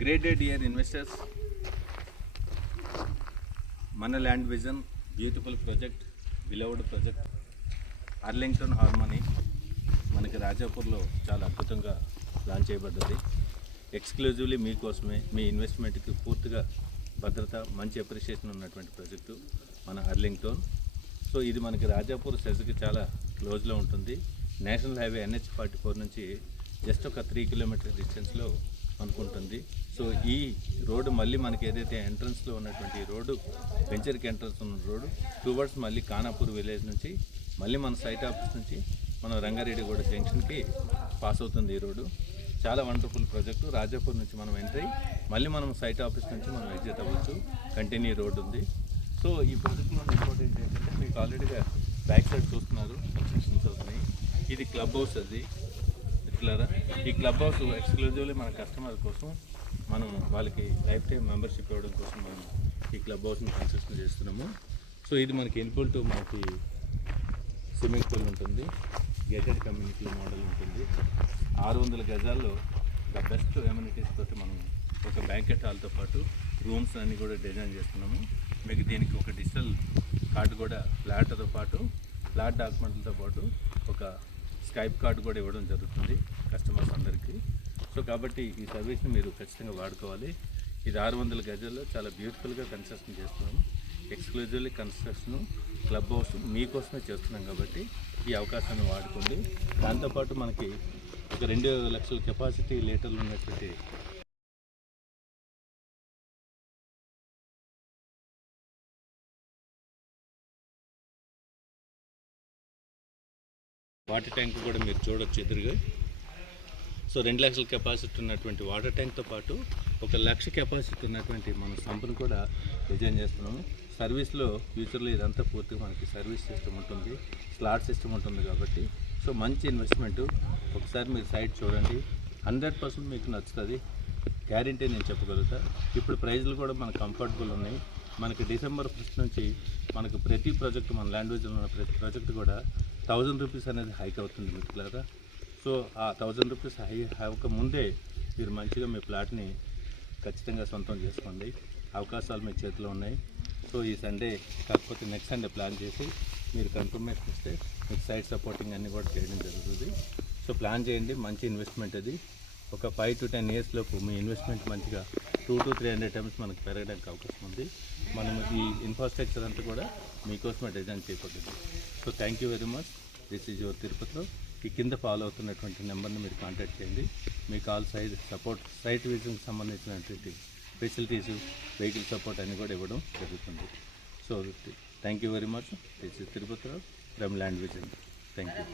Great day, dear investors. Mana Land Vision, beautiful project, beloved project, Arlington Harmony, మనకి రాజాపూర్లో చాలా అద్భుతంగా launch చేయబడ్డది. Exclusively మీకోసమే, మీ ఇన్వెస్ట్మెంట్కి పూర్తిగా భద్రత, మంచి అప్రిషియేషన్ ఉన్నటువంటి ప్రాజెక్టు మన అర్లింగ్టన్. సో ఇది మనకి రాజాపూర్ సెజ్కి చాలా క్లోజ్లో ఉంటుంది. నేషనల్ హైవే NH44 నుంచి జస్ట్ ఒక 3 కిలోమీటర్ డిస్టెన్స్లో అనుకుంటుంది. సో ఈ రోడ్డు మళ్ళీ మనకి ఏదైతే ఎంట్రన్స్లో ఉన్నటువంటి రోడ్డు, వెంచర్కి ఎంట్రన్స్ ఉన్న రోడ్డు టువర్డ్స్ మళ్ళీ ఖానాపూర్ విలేజ్ నుంచి మళ్ళీ మన సైట్ ఆఫీస్ నుంచి మనం రంగారెడ్డిగూడ జంక్షన్కి పాస్ అవుతుంది ఈ రోడ్డు. చాలా వండర్ఫుల్ ప్రాజెక్టు. రాజాపూర్ నుంచి మనం ఎంట్రీ మళ్ళీ మనం సైట్ ఆఫీస్ నుంచి మనం ఎగ్జిట్ అవ్వచ్చు. కంటిన్యూ రోడ్డు ఉంది. సో ఈ ప్రాజెక్ట్లో ఇంపార్టెంట్ ఏంటంటే మీకు ఆల్రెడీగా బ్యాక్ సైడ్ చూస్తున్నారు, కన్స్ట్రక్షన్స్ అవుతున్నాయి. ఇది క్లబ్ హౌస్. అది ఇట్లారా ఈ క్లబ్ హౌస్ ఎక్స్క్లూజివ్లీ మన కస్టమర్ కోసం మనం వాళ్ళకి లైఫ్ టైం మెంబర్షిప్ ఇవ్వడం కోసం మనం ఈ క్లబ్ హౌస్ని కన్స్ట్రక్షన్ చేస్తున్నాము. సో ఇది మనకి ఇన్పుల్ టు మనకి స్విమ్మింగ్ పూల్ ఉంటుంది, గేటెడ్ కమ్యూనిటీ మోడల్ ఉంటుంది. 600 గజాల్లో ద బెస్ట్ ఎమ్యూనిటీస్ తోటి మనం ఒక బ్యాంకెట్ హాల్తో పాటు రూమ్స్ అన్నీ కూడా డిజైన్ చేస్తున్నాము. మీకు దీనికి ఒక డిజిటల్ కార్డు కూడా ఫ్లాట్తో పాటు, ఫ్లాట్ డాక్యుమెంట్లతో పాటు ఒక స్కైప్ కార్డు కూడా ఇవ్వడం జరుగుతుంది కస్టమర్స్ అందరికీ. సో కాబట్టి ఈ సర్వీస్ని మీరు ఖచ్చితంగా వాడుకోవాలి. ఇది 600 గజాల్లో చాలా బ్యూటిఫుల్గా కన్స్ట్రక్షన్ చేస్తున్నాము. ఎక్స్క్లూజివ్లీ కన్స్ట్రక్షన్ క్లబ్ హౌస్ మీకోసమే చేస్తున్నాం కాబట్టి ఈ అవకాశాన్ని వాడుకోండి. దాంతోపాటు మనకి ఒక 2 లక్షల కెపాసిటీ లీటర్లు ఉన్నటువంటి వాటర్ ట్యాంక్ కూడా మీరు చూడొచ్చు ఎదురుగా. సో 2 లక్షల కెపాసిటీ ఉన్నటువంటి వాటర్ ట్యాంక్తో పాటు 1 లక్ష కెపాసిటీ ఉన్నటువంటి మన సంపును కూడా డిజైన్ చేస్తున్నాము. సర్వీస్లో ఫ్యూచర్లో ఇదంతా పూర్తిగా మనకి సర్వీస్ సిస్టమ్ ఉంటుంది, స్లాట్ సిస్టమ్ ఉంటుంది కాబట్టి సో మంచి ఇన్వెస్ట్మెంటు. ఒకసారి మీరు సైట్ చూడండి, 100% మీకు నచ్చుతుంది, గ్యారంటీ నేను చెప్పగలుగుతా. ఇప్పుడు ప్రైజ్లు కూడా మనకు కంఫర్టబుల్ ఉన్నాయి. మనకి డిసెంబర్ 1 నుంచి మనకు ప్రతి ప్రాజెక్టు, మన ల్యాండ్ విజన్లో ఉన్న ప్రతి ప్రాజెక్టు కూడా 1000 రూపీస్ అనేది హైక్ అవుతుంది మిత్రులారా. సో ఆ 1000 రూపీస్ అవ్వక ముందే మీరు మంచిగా మీ ప్లాట్ని ఖచ్చితంగా సొంతం చేసుకోండి. అవకాశాలు మీ చేతిలో ఉన్నాయి. సో ఈ సండే కాకపోతే నెక్స్ట్ సండే ప్లాన్ చేసి మీరు కన్ఫర్మేషన్ ఇస్తే మీకు సైట్ సపోర్టింగ్ అన్నీ కూడా చేయడం జరుగుతుంది. సో ప్లాన్ చేయండి, మంచి ఇన్వెస్ట్మెంట్ అది. ఒక 5 to 10 years లోపు మీ ఇన్వెస్ట్మెంట్ మంచిగా 200 to 300 times మనకు పెరగడానికి అవకాశం ఉంది. మనం ఈ ఇన్ఫ్రాస్ట్రక్చర్ అంతా కూడా మీకోసమే డిజైన్ చేయబడింది. So thank you very much. This is your తిరుపతిలో. ఈ కింద ఫాలో అవుతున్నటువంటి నెంబర్ని మీరు కాంటాక్ట్ చేయండి. మీ కాల్ సైట్ విజిట్కి సంబంధించినటువంటి ఫెసిలిటీసు, వెహికల్ సపోర్ట్ అన్నీ కూడా ఇవ్వడం జరుగుతుంది. So thank you very much. This is తిరుపతిలో from land vision. Thank you.